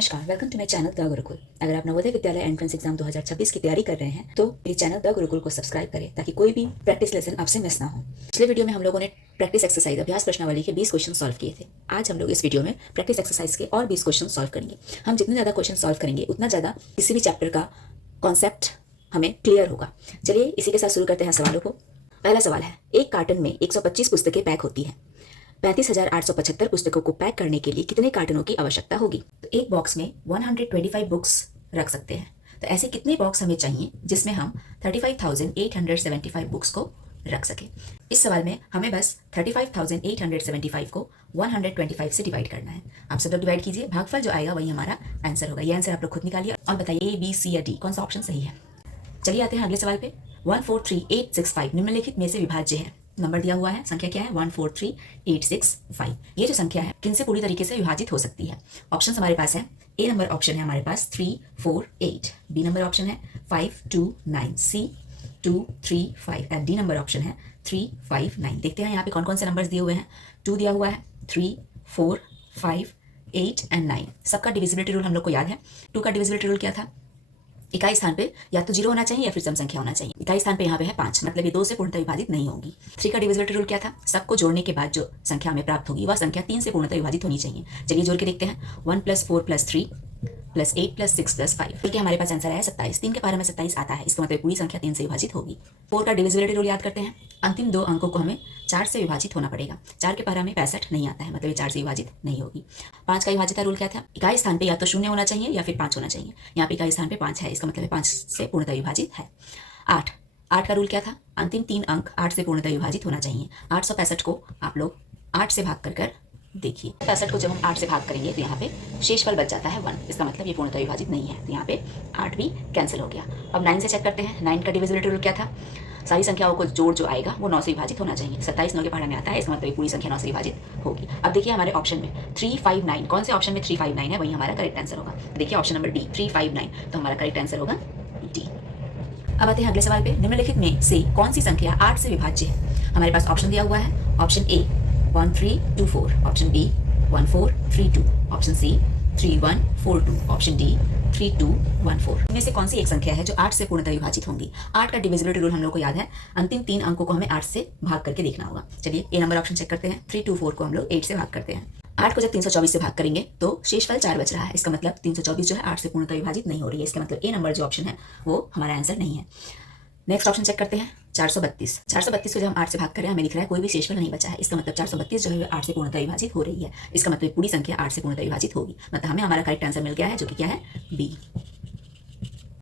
नमस्कार, welcome to my channel the Gurukul. अगर आप नवोदय विद्यालय एंट्रेंस एग्जाम 2026 की तैयारी कर रहे हैं तो मेरे चैनल द गुरुकुल को सब्सक्राइब करें ताकि कोई भी प्रैक्टिस लेसन आपसे मिस ना हो। पिछले वीडियो में हम लोगों ने प्रैक्टिस एक्सरसाइज अभ्यास प्रश्नावली के 20 क्वेश्चन सॉल्व किए थे। आज हम लोग इस वीडियो में प्रैक्टिस एक्सरसाइज के और 20 क्वेश्चन सॉल्व करेंगे। हम जितने ज़्यादा क्वेश्चन सॉल्व करेंगे उतना ज़्यादा किसी भी चैप्टर का कॉन्सेप्ट हमें क्लियर होगा। चलिए इसी के साथ शुरू करते हैं सवालों को। पहला सवाल है, एक कार्टन में 125 पुस्तकें पैक होती हैं। 35,875 पुस्तकों को पैक करने के लिए कितने कार्टनों की आवश्यकता होगी? तो एक बॉक्स में 125 बुक्स रख सकते हैं। तो ऐसे कितने बॉक्स हमें चाहिए जिसमें हम 35,875 बुक्स को रख सके। इस सवाल में हमें बस 35,875 को 125 से डिवाइड करना है। आप सब लोग डिवाइड कीजिए, भागफल जो आएगा वही हमारा आंसर होगा। ये आंसर आप लोग खुद निकालिए और बताइए A, B, C या D कौन सा ऑप्शन सही है। चलिए आते हैं अगले सवाल पे। 143865 निम्नलिखित में से विभाज्य है। नंबर दिया हुआ है, संख्या क्या है? 143865। ये जो संख्या है किन से पूरी तरीके से विभाजित हो सकती है? ऑप्शन हमारे पास है, ए नंबर ऑप्शन है हमारे पास 348, बी नंबर ऑप्शन है 529, सी 235 एंड डी नंबर ऑप्शन है 359। देखते हैं यहाँ पे कौन कौन से नंबर्स दिए हुए हैं। 2 दिया हुआ है, 3, 4, 5, 8 एंड 9। सबका डिविजिबिलिटी रूल हम लोग को याद है। 2 का डिविजिबिलिटी रूल क्या था? इकाई स्थान पे या तो 0 होना चाहिए या फिर सम संख्या होना चाहिए। इकाई स्थान पे यहाँ पे है 5, मतलब ये 2 से पूर्णतः विभाजित नहीं होगी। 3 का डिविजिबिलिटी रूल क्या था? सबको जोड़ने के बाद जो संख्या हमें प्राप्त होगी वह संख्या 3 से पूर्णतः विभाजित होनी चाहिए। चलिए जोड़ के देखते हैं। 1 + 4 + 3 + 8 + 6 + 5, बल्कि हमारे पास आंसर है 27। 3 के पारे में 27 आता है, इसका मतलब पूरी संख्या 3 से विभाजित होगी। 4 का डिविजिबिलिटी रूल याद करते हैं। अंतिम 2 अंकों को हमें 4 से विभाजित होना पड़ेगा। 4 के पारा में 65 नहीं आता है, मतलब ये 4 से विभाजित नहीं होगी। 5 का विभाजिता रूल क्या था? इकाई स्थान पे या तो 0 होना चाहिए या फिर 5 होना चाहिए। यहाँ पे इकाई स्थान पे 5 है, इसका मतलब 5 से पूर्णतः विभाजित है। 8 का रूल क्या था? अंतिम 3 अंक 8 से पूर्णतः विभाजित होना चाहिए। 865 को आप लोग 8 से भाग कर देखिए। 65 को जब हम 8 से भाग करेंगे तो यहाँ पे शेषफल बच जाता है 1, इसका मतलब ये पूर्णतः विभाजित नहीं है, तो यहाँ पे 8 भी कैंसिल हो गया। अब 9 से चेक करते हैं। 9 का डिविजिबिलिटी रूल क्या था? सारी संख्याओं को जोड़ जो आएगा वो 9 से विभाजित होना चाहिए। 27 9 के पहाड़ा में आता है, इसका मतलब पूरी संख्या 9 से विभाजित होगी। अब देखिए हमारे ऑप्शन में 359, कौन से ऑप्शन में 359 है वही हमारा करेक्ट आंसर होगा। देखिए ऑप्शन नंबर डी 359, तो हमारा करेक्ट आंसर होगा डी। अब आते हैं अगले सवाल पे। निम्नलिखित में से कौन सी संख्या 8 से विभाज्य है? हमारे पास ऑप्शन दिया हुआ है। Option A 1324, option B 1432, option C 3142, option D 3214। इनमें से कौन सी एक संख्या है जो 8 से पूर्णतः विभाजित होंगी? 8 का डिविजिबिलिटी रूल हम लोग को याद है। अंतिम 3 अंकों को हमें 8 से भाग करके देखना होगा। चलिए ए नंबर ऑप्शन चेक करते हैं। 324 को हम लोग 8 से भाग करते हैं। 8 को जब 324 से भाग करेंगे तो शेषफल 4 बच रहा है, इसका मतलब 324 जो है 8 से पूर्णतः विभाजित नहीं हो रही है। इसका मतलब ए नंबर जो ऑप्शन है वो हमारा आंसर नहीं है। नेक्स्ट ऑप्शन चेक करते हैं। 432 को जब हम 8 से भाग करें हमें दिख रहा है कोई भी शेषफल नहीं बचा है, इसका मतलब 432 जो है 8 से पूर्णतः विभाजित हो रही है। इसका मतलब पूरी संख्या 8 से पूर्णतः विभाजित होगी, मतलब हमें हमारा करेक्ट आंसर मिल गया है जो कि क्या है? बी।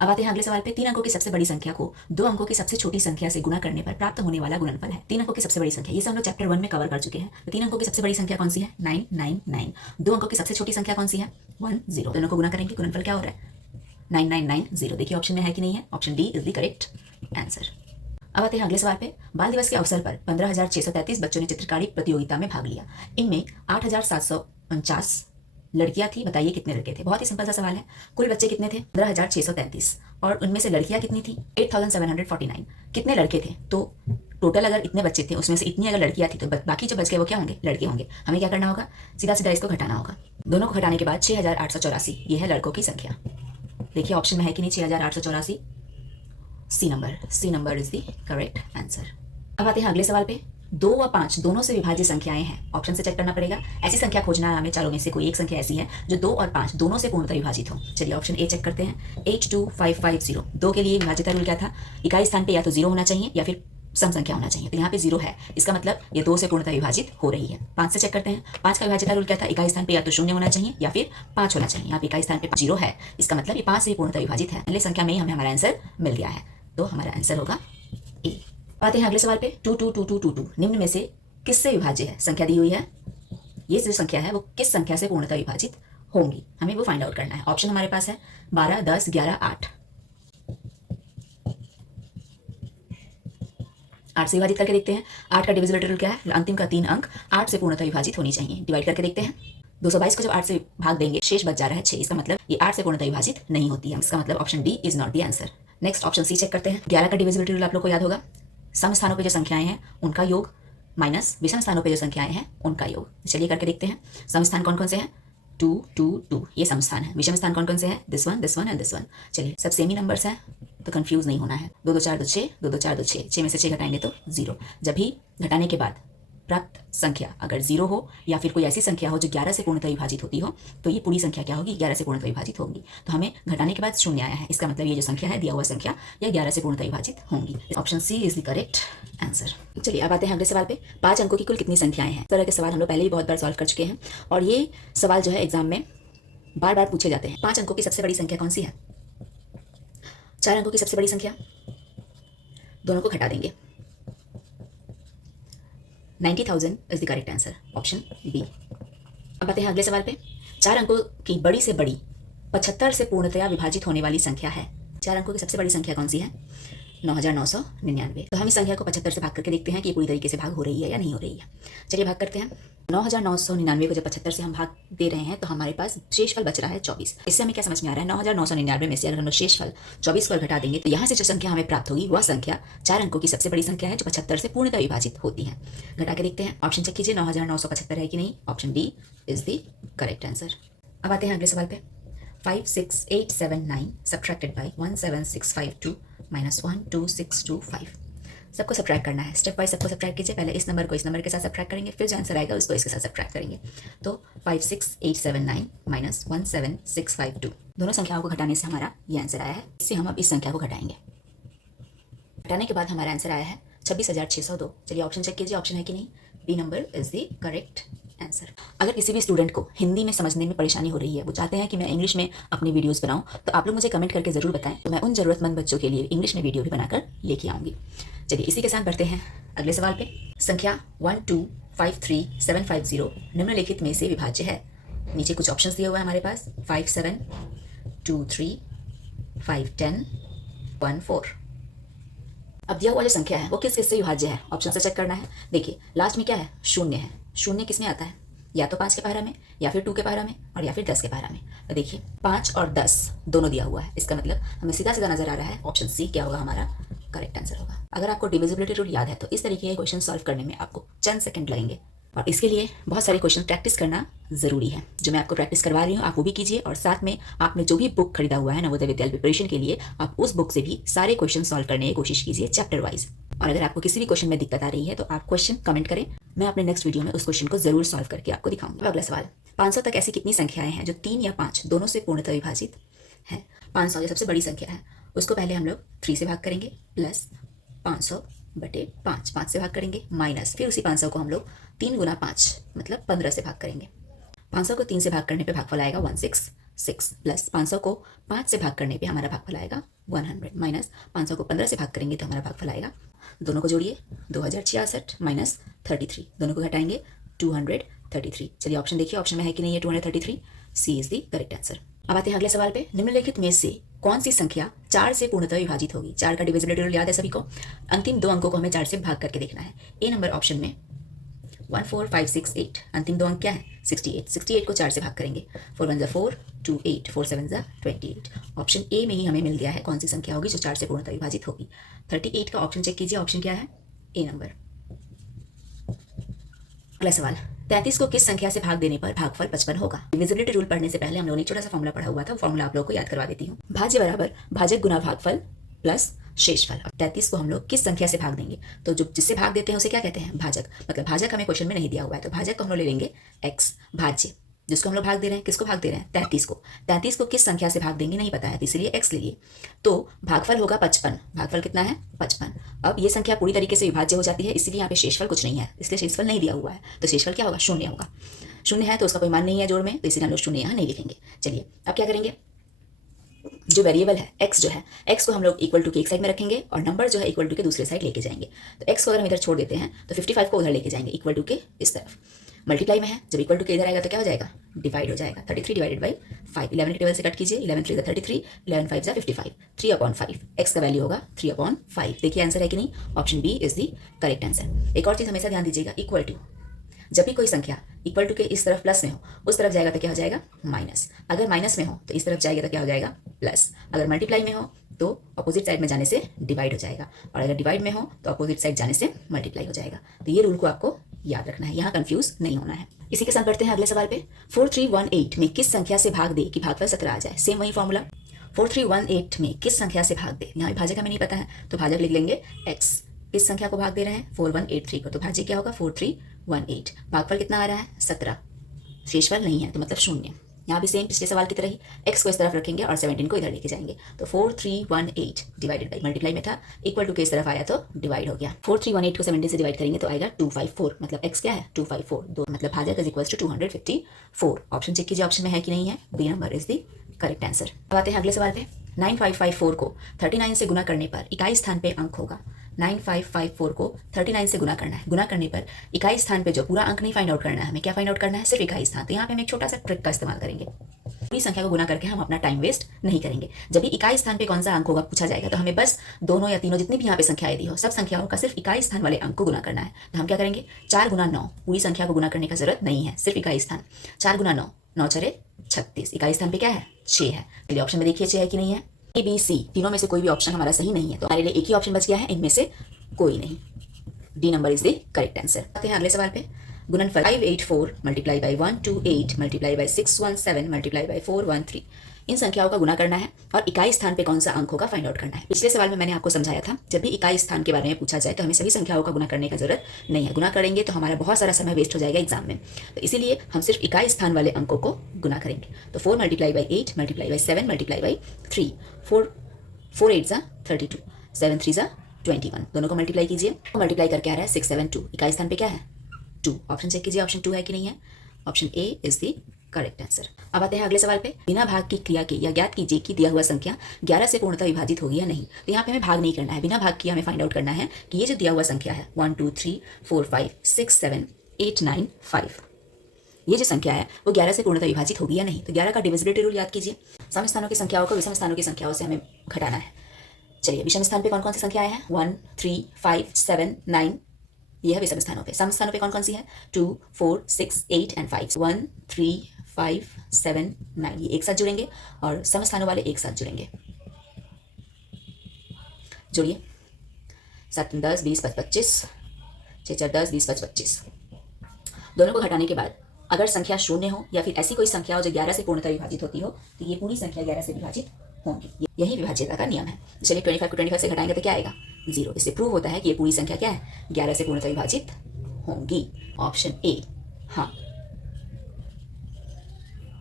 अब आते हैं अगले सवाल पे। 3 अंकों की सबसे बड़ी संख्या को 2 अंकों की सबसे छोटी संख्या से गुणा करने पर प्राप्त होने वाला गुणनफल है। 3 अंकों की सबसे बड़ी संख्या, ये सब हम लोग चैप्टर 1 में कवर कर चुके हैं। तो 3 अंकों की सबसे बड़ी संख्या कौन सी है? 999। 2 अंकों की सबसे छोटी संख्या कौन सी है? 10। दोनों को गुणा करेंगे, गुणनफल क्या हो रहा है? 9990। देखिए ऑप्शन में है कि नहीं है? Option D is the correct answer. अब आते हैं अगले सवाल पे। बाल दिवस के अवसर पर 15,633 बच्चों ने चित्रकारी प्रतियोगिता में भाग लिया। इनमें 8,749 लड़कियां थी, बताइए कितने लड़के थे? बहुत ही सिंपल सा सवाल है। कुल बच्चे कितने थे? 15,633 और उनमें से लड़कियां कितनी थी? 8,749। कितने लड़के थे? तो टोटल अगर इतने बच्चे थे उसमें से इतनी अगर लड़कियां थी तो बाकी जो बच गए वो क्या होंगे? लड़के होंगे। हमें क्या करना होगा? सीधा सीधा इसको घटाना होगा। दोनों को घटाने के बाद 6,884 ये है लड़कों की संख्या। देखिए ऑप्शन में है कि नहीं 6,884? C number is the correct answer. अब आते हैं अगले सवाल पे। 2 व 5 दोनों से विभाज्य संख्याएं हैं। ऑप्शन से चेक करना पड़ेगा। ऐसी संख्या खोजना है हमें, चारों में से कोई एक संख्या ऐसी है जो 2 और 5 दोनों से पूर्णतः विभाजित हो। चलिए ऑप्शन ए चेक करते हैं। 82550। 2 के लिए विभाज्यता रूल क्या था? इकाई स्थान पे या तो 0 होना चाहिए या फिर सम संख्या होना चाहिए, तो यहाँ पे 0 है, इसका मतलब ये 2 से पूर्णतः विभाजित हो रही है। 5 से चेक करते हैं। 5 का विभाज्यता रूल क्या था? इकाई स्थान पे या तो 0 होना चाहिए या फिर 5 होना चाहिए। यहाँ पे इकाई स्थान पे 0 है, इसका मतलब ये 5 से पूर्णतः विभाजित है। पहले संख्या में ही हमें हमारा आंसर मिल गया है, तो हमारा आंसर होगा ए। आते हैं अगले सवाल पे। 222222 निम्न में से किससे विभाज्य है? संख्या दी हुई है, ये जो संख्या है वो किस संख्या से पूर्णतः विभाजित होंगी, हमें वो फाइंड आउट करना है। ऑप्शन हमारे पास है 12, 10, 11, 8। 8 से विभाजित करके देखते हैं। 8 का डिविजिबिलिटी रूल क्या है? अंतिम का 3 अंक 8 से पूर्णतः विभाजित होनी चाहिए। डिवाइड करके देखते हैं। 222 को जब 8 से भाग देंगे शेष बच जा रहा है 6, इसका मतलब ये 8 से पूर्णतः विभाजित नहीं होती है। इसका मतलब option D is not the answer. Next option C check करते हैं। 11 का डिविजिबिलिटी रूल आप लोग को याद होगा। सम स्थानों पे जो संख्याएं हैं उनका योग माइनस विषम स्थानों पे जो संख्याएं हैं उनका योग। चलिए करके देखते हैं। सम स्थान कौन कौन से हैं? 2 ये समस्थान है। विषम स्थान कौन कौन से हैं? This one and this one. चलिए सब सेमी नंबर्स हैं तो कंफ्यूज नहीं होना है। 2 2 4 2 6, 2 2 4 2 6, 6 में से 6 घटाएंगे तो 0। जब भी घटाने के बाद प्राप्त संख्या अगर 0 हो या फिर कोई ऐसी संख्या हो जो 11 से पूर्णतः विभाजित होती हो तो ये पूरी संख्या क्या होगी? 11 से पूर्णतः विभाजित होगी। तो हमें घटाने के बाद 0 आया है, इसका मतलब ये जो संख्या है, दिया हुआ संख्या, यह 11 से पूर्णतः विभाजित होंगी। Option C is the correct answer. चलिए अब आते हैं अगले सवाल पे। 5 अंकों की कुल कितनी संख्याएं हैं? इस तरह के सवाल हम लोग पहले ही बहुत बार सॉल्व कर चुके हैं और ये सवाल जो है एग्जाम में बार बार पूछे जाते हैं। 5 अंकों की सबसे बड़ी संख्या कौन सी है? 4 अंकों की सबसे बड़ी संख्या, दोनों को घटा देंगे। 90,000 is the correct answer, option B. अब आते हैं अगले सवाल पे। 4 अंकों की बड़ी से बड़ी 75 से पूर्णतया विभाजित होने वाली संख्या है। 4 अंकों की सबसे बड़ी संख्या कौन सी है? 9,999। तो हम इस संख्या को 75 से भाग करके देखते हैं कि ये पूरी तरीके से भाग हो रही है या नहीं हो रही है। चलिए भाग करते हैं। 9,999 को जब 75 से हम भाग दे रहे हैं तो हमारे पास शेषफल बच रहा है 24। इससे हमें क्या समझ में आ रहा है? 9,999 में से अगर हम लोग शेषफल 24 को घटा देंगे तो यहाँ से जो संख्या हमें प्राप्त होगी वह संख्या 4 अंकों की सबसे बड़ी संख्या है जो 75 से पूर्णतः विभाजित होती है। घटा के देखते हैं। ऑप्शन चेक कीजिए, 9,975 है कि नहीं। Option D is the correct answer. अब आते हैं अगले सवाल पे। 56879 सब्ट्रैक्टेड बाय 17652 माइनस 12625। सबको सब्ट्रैक्ट करना है, स्टेप वाइज सबको सब्ट्रैक्ट कीजिए। पहले इस नंबर को इस नंबर के साथ सब्ट्रैक्ट करेंगे, फिर जो आंसर आएगा उसको इसके साथ सब्ट्रैक्ट करेंगे। तो 56879 माइनस 17652, दोनों संख्याओं को घटाने से हमारा ये आंसर आया है। इससे हम अब इस संख्या को घटाएंगे। घटाने के बाद हमारा आंसर आया है 26,602। चलिए ऑप्शन चेक कीजिए, ऑप्शन है कि नहीं। B number is the correct answer. अगर किसी भी स्टूडेंट को हिंदी में समझने में परेशानी हो रही है, वो चाहते हैं कि मैं इंग्लिश में अपनी वीडियोस बनाऊं, तो आप लोग मुझे कमेंट करके ज़रूर बताएं, तो मैं उन ज़रूरतमंद बच्चों के लिए इंग्लिश में वीडियो भी बनाकर लेके आऊँगी। चलिए इसी के साथ बढ़ते हैं अगले सवाल पे। संख्या 1253750 निम्नलिखित में से विभाज्य है। नीचे कुछ ऑप्शंस दिए हुए हैं हमारे पास, 5 7 2 3 5 10 1 4। अब दिया हुआ जो संख्या है वो किस किस से विभाज्य है, ऑप्शन से चेक करना है। देखिए लास्ट में क्या है? 0 है। 0 किस में आता है? या तो 5 के पारा में, या फिर 2 के पारा में, और या फिर 10 के पारा में। तो देखिए 5 और 10 दोनों दिया हुआ है, इसका मतलब हमें सीधा सीधा नजर आ रहा है ऑप्शन सी क्या होगा हमारा करेक्ट आंसर होगा। अगर आपको डिविजिबिलिटी रूल याद है तो इस तरीके के क्वेश्चन सॉल्व करने में आपको चंद सेकंड लगेंगे और इसके लिए बहुत सारे क्वेश्चन प्रैक्टिस करना जरूरी है। जो मैं आपको प्रैक्टिस करवा रही हूँ आप वो भी कीजिए, और साथ में आपने जो भी बुक खरीदा हुआ है नवोदय विद्यालय प्रिपरेशन के लिए, आप उस बुक से भी सारे क्वेश्चन सॉल्व करने की कोशिश कीजिए चैप्टर वाइज। और अगर आपको किसी भी क्वेश्चन में दिक्कत आ रही है तो आप क्वेश्चन कमेंट करें, मैं अपने नेक्स्ट वीडियो में उस क्वेश्चन को जरूर सॉल्व करके आपको दिखाऊंगा। अगला सवाल, 500 तक ऐसी कितनी संख्याएं हैं जो 3 या 5 दोनों से पूर्णतः विभाजित हैं? 500 जो सबसे बड़ी संख्या है उसको पहले हम लोग 3 से भाग करेंगे, प्लस 500 बटे 5 से भाग करेंगे, माइनस फिर उसी 500 को हम लोग 3 गुना 5 मतलब 15 से भाग करेंगे। 500 को 3 से भाग करने पे भागफल आएगा 166, प्लस 500 को 5 से भाग करने पे हमारा भागफल आएगा 100, माइनस 500 को 15 से भाग करेंगे तो हमारा भागफल आएगा, दोनों को जोड़िए 2066 माइनस 33, दोनों को घटाएंगे 233। चलिए ऑप्शन देखिए, ऑप्शन में है कि नहीं है 233, सी इज द करेक्ट आंसर। अब आते हैं अगले सवाल पे। निम्नलिखित में से कौन सी संख्या 4 से पूर्णतः विभाजित होगी? 4 का डिविजिबिलिटी रूल याद है सभी को। अंतिम 2 अंकों को हमें 4 से भाग करके देखना है। ए नंबर ऑप्शन में 14568, अंतिम 2 अंक क्या है? 68। 68 को 4 से भाग करेंगे, 4 1 4 2 8, 4 7 28। ऑप्शन ए में ही हमें मिल गया है कौन सी संख्या होगी जो 4 से पूर्णतः विभाजित होगी। 38 का ऑप्शन चेक कीजिए, ऑप्शन क्या है? ए नंबर। अगला सवाल, 33 को किस संख्या से भाग देने पर भागफल 55 होगा? डिविजिबिलिटी रूल पढ़ने से पहले हम लोगों ने छोटा सा फॉर्मूला पढ़ा हुआ था, फॉर्मूला आप लोगों को याद करवा देती हूँ। भाज्य बराबर भाजक गुना भागफल प्लस शेषफल। 33 को हम लोग किस संख्या से भाग देंगे? तो जो जिससे भाग देते हैं उसे क्या कहते हैं? भाजक। मतलब भाजक हमें क्वेश्चन में नहीं दिया हुआ है तो भाजक को हम लोग ले लेंगे x, भाज्य जिसको हम लोग भाग दे रहे हैं, किसको भाग दे रहे हैं? 33 को। 33 को किस संख्या से भाग देंगे नहीं पता है तो इसीलिए x ले लिए, तो भागफल होगा 55। भागफल कितना है? 55। अब ये संख्या पूरी तरीके से विभाज्य हो जाती है, इसलिए यहाँ पे शेषफल कुछ नहीं है, इसलिए शेषफल नहीं दिया हुआ है, तो शेषफल क्या होगा? 0 होगा। 0 है तो उसका कोई मान नहीं है जोड़ में, तो इसलिए हम लोग 0 यहाँ नहीं लिखेंगे। चलिए अब क्या करेंगे, जो वेरिएबल है x जो है, x को हम लोग इक्वल टू के एक साइड में रखेंगे और नंबर जो है इक्वल टू के दूसरे साइड लेके जाएंगे। तो x को अगर हम इधर छोड़ देते हैं तो 55 को उधर लेके जाएंगे इक्वल टू के इस तरफ। मल्टीप्लाई में है, जब इक्वल टू के इधर आएगा तो क्या हो जाएगा? डिवाइड हो जाएगा। 33 डिवाइडेड बाई 5, 11 के टेबल से कट कीजिए, 11 3 33, 11 5 55, 3/5, x का वैल्यू होगा 3/5। देखिए आंसर है कि नहीं? Option B is the correct answer. एक और चीज़ हमेशा ध्यान दीजिएगा, इक्वल टू, जब भी कोई संख्या इक्वल टू के इस तरफ प्लस में हो उस तरफ जाएगा तो क्या हो जाएगा? माइनस। अगर माइनस में हो तो इस तरफ जाएगा तो क्या हो जाएगा? प्लस। अगर मल्टीप्लाई में हो तो अपोजिट साइड में जाने से डिवाइड हो जाएगा, और अगर डिवाइड में हो तो अपोजिट साइड जाने से मल्टीप्लाई हो जाएगा। तो ये रूल को आपको याद रखना है, यहाँ कंफ्यूज नहीं होना है। इसी के साथ बढ़ते हैं अगले सवाल पे। 4318 में किस संख्या से भाग दे कि भागफल 17 आ जाए। सेम वही फॉर्मूला। 4318 में किस संख्या से भाग दे, यहाँ भाजक हमें नहीं पता है तो भाजक लिख लेंगे x। किस संख्या को भाग दे रहे हैं 4183 को, तो भाज्य क्या होगा 4318। भागफल कितना आ रहा है 17, शेषफल नहीं है तो मतलब शून्य। यहाँ भी सेम पिछले सवाल की तरह ही x को इस तरफ रखेंगे और 17 को इधर लेके जाएंगे, तो 4318 डिवाइडेड बाई, मल्टीप्लाई में था इक्वल टू के इस तरफ आया तो डिवाइड हो गया। 4318 को 17 से डिवाइड करेंगे तो आएगा 254, मतलब x क्या है 254, दो मतलब भाजक इज इक्वल्स टू 254। ऑप्शन चेक कीजिए ऑप्शन में है कि नहीं है, B number is the correct answer. अब आते हैं अगले सवाल पे। 9554 को 39 से गुना करने पर इकाई स्थान पे अंक होगा। 9554 को 39 से गुना करना है, गुना करने पर इकाई स्थान पे जो पूरा अंक नहीं फाइंड आउट करना है, हमें क्या फाइंड आउट करना है सिर्फ इकाई स्थान। तो यहाँ पे हम एक छोटा सा ट्रिक का इस्तेमाल करेंगे। पूरी संख्या को गुना करके हम अपना टाइम वेस्ट नहीं करेंगे। जब भी इकाई स्थान पे कौन सा अंक होगा पूछा जाएगा तो हमें बस दोनों या तीनों जितनी भी यहाँ पे संख्याएं दी हो सब संख्याओं का सिर्फ इकाई स्थान वाले अंक को गुना करना है। तो हम क्या करेंगे 4 गुना 9, पूरी संख्या को गुना करने का जरूरत नहीं है, सिर्फ इकाई स्थान। 4 गुना 9, 9 चरे 36, इकाई स्थान पे क्या है 6 है। चलिए ऑप्शन में देखिए 6 है कि नहीं है। ए बी सी तीनों में से कोई भी ऑप्शन हमारा सही नहीं है, तो हमारे लिए एक ही ऑप्शन बच गया है, इनमें से कोई नहीं। D number is the correct answer. आते हैं अगले सवाल पे। गुणनफल 584 multiply by 128 multiply by 617 multiply by 413, इन संख्याओं का गुना करना है और इकाई स्थान पे कौन सा अंक होगा फाइंड आउट करना है। पिछले सवाल में मैंने आपको समझाया था जब भी इकाई स्थान के बारे में पूछा जाए तो हमें सभी संख्याओं का गुना करने का जरूरत नहीं है, गुना करेंगे तो हमारा बहुत सारा समय वेस्ट हो जाएगा एग्जाम में, तो इसीलिए हम सिर्फ इकाई स्थान वाले अंकों को गुना करेंगे। तो 4 multiply by 8 multiply by 7 multiply by 3, 4 8 ज़ा 32, 7 3 ज़ा 21, दोनों को मल्टीप्लाई कीजिए। मल्टीप्लाई करके आ रहा है 672, इकाई स्थान पे क्या है 2। ऑप्शन चेक कीजिए ऑप्शन 2 है कि नहीं है, option A is the correct answer. अब आते हैं अगले सवाल पे। बिना भाग की क्रिया के या ज्ञात कीजिए कि दिया हुआ संख्या 11 से पूर्णतः विभाजित होगी या नहीं। तो यहाँ पे हमें भाग नहीं करना है, बिना भाग किया हमें फाइंड आउट करना है कि ये जो दिया हुआ संख्या है 1 2 3 4 5 6 7 8 9 5, ये जो संख्या है वो 11 से पूर्णतः विभाजित होगी या नहीं। तो 11 का डिविजिबिलिटी रूल याद कीजिए, सम स्थानों की संख्याओं को विषम स्थानों की संख्याओं से हमें घटाना है। चलिए विषम स्थान पे कौन कौन सी संख्याएं हैं 1 3 5 7 9, ये है विषम स्थानों पे। सम स्थानों पे कौन कौन सी है 2 4 6 8 एंड 5, 1 3 5 7 9, ये एक साथ जुड़ेंगे और सम स्थानों वाले एक साथ जुड़ेंगे। जोड़िए 7 10 20 25, 6 4 10 20 25, दोनों को घटाने के बाद अगर संख्या शून्य हो या फिर ऐसी कोई संख्या हो जो 11 से पूर्णतः विभाजित होती हो तो ये पूरी संख्या 11 से विभाजित होंगी, यही विभाज्यता का नियम है। चलिए 25 को 25 से घटाएंगे तो क्या आएगा 0। इससे प्रूव होता है कि ये पूरी संख्या क्या है 11 से पूर्णतः विभाजित होंगी, ऑप्शन ए हाँ।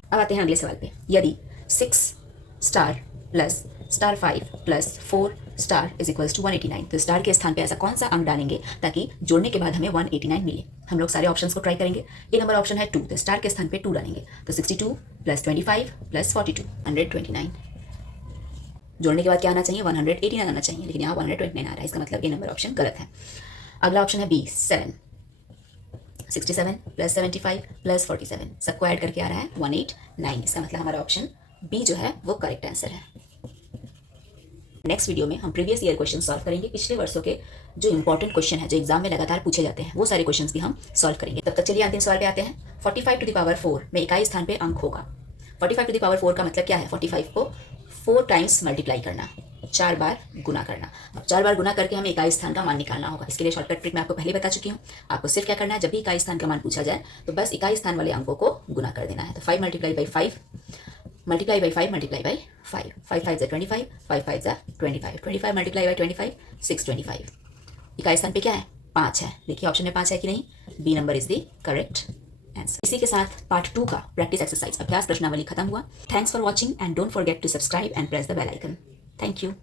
अब आते हैं अगले सवाल पे। यदि 6 star plus star 5 plus 4 star is equals to 189, तो स्टार के स्थान पे ऐसा कौन सा अंक डालेंगे ताकि जोड़ने के बाद हमें 189 मिले। हम लोग सारे ऑप्शंस को ट्राई करेंगे। ए नंबर ऑप्शन है 2, तो स्टार के स्थान पे 2 डालेंगे, तो 62 प्लस 25 प्लस 42 129, जोड़ने के बाद क्या आना चाहिए 189 आना चाहिए, लेकिन यहाँ 129 आ रहा है, इसका मतलब ए नंबर ऑप्शन गलत है। अगला ऑप्शन है बी 7, 67 प्लस 75 प्लस 47, सबको ऐड करके आ रहा है 189, इसका मतलब हमारा ऑप्शन बी जो है वो करेक्ट आंसर है। नेक्स्ट वीडियो में हम प्रीवियस ईयर क्वेश्चन सॉल्व करेंगे, पिछले वर्षों के जो इंपॉर्टेंट क्वेश्चन है जो एग्जाम में लगातार पूछे जाते हैं वो सारे क्वेश्चंस भी हम सॉल्व करेंगे। तब तक चलिए अंतिम सवाल पे आते हैं। 45 टू द पावर 4 में इकाई स्थान पे अंक होगा। 45 टू द पावर 4 का मतलब क्या है 45 को 4 टाइम्स मल्टीप्लाई करना, 4 बार गुना करना। अब 4 बार गुना करके हमें इकाई स्थान का मान निकालना होगा। इसके लिए शॉर्टकट ट्रिक मैं आपको पहले बता चुकी हूँ। आपको सिर्फ क्या करना है, जब भी इकाई स्थान का मान पूछा जाए तो बस इकाई स्थान वाले अंकों को गुना कर देना है। तो 5 multiply by 5 multiply by 5 multiply by 5, 5 5 25, 5 5 25, 25 multiply by 25 625, इकाई स्थान पे क्या है 5 है। देखिए ऑप्शन में 5 है कि नहीं, B number is the correct answer. इसी के साथ पार्ट 2 का प्रैक्टिस एक्सरसाइज अभ्यास प्रश्नावली खत्म हुआ। Thanks for watching and don't forget to subscribe and press the bell icon. Thank you.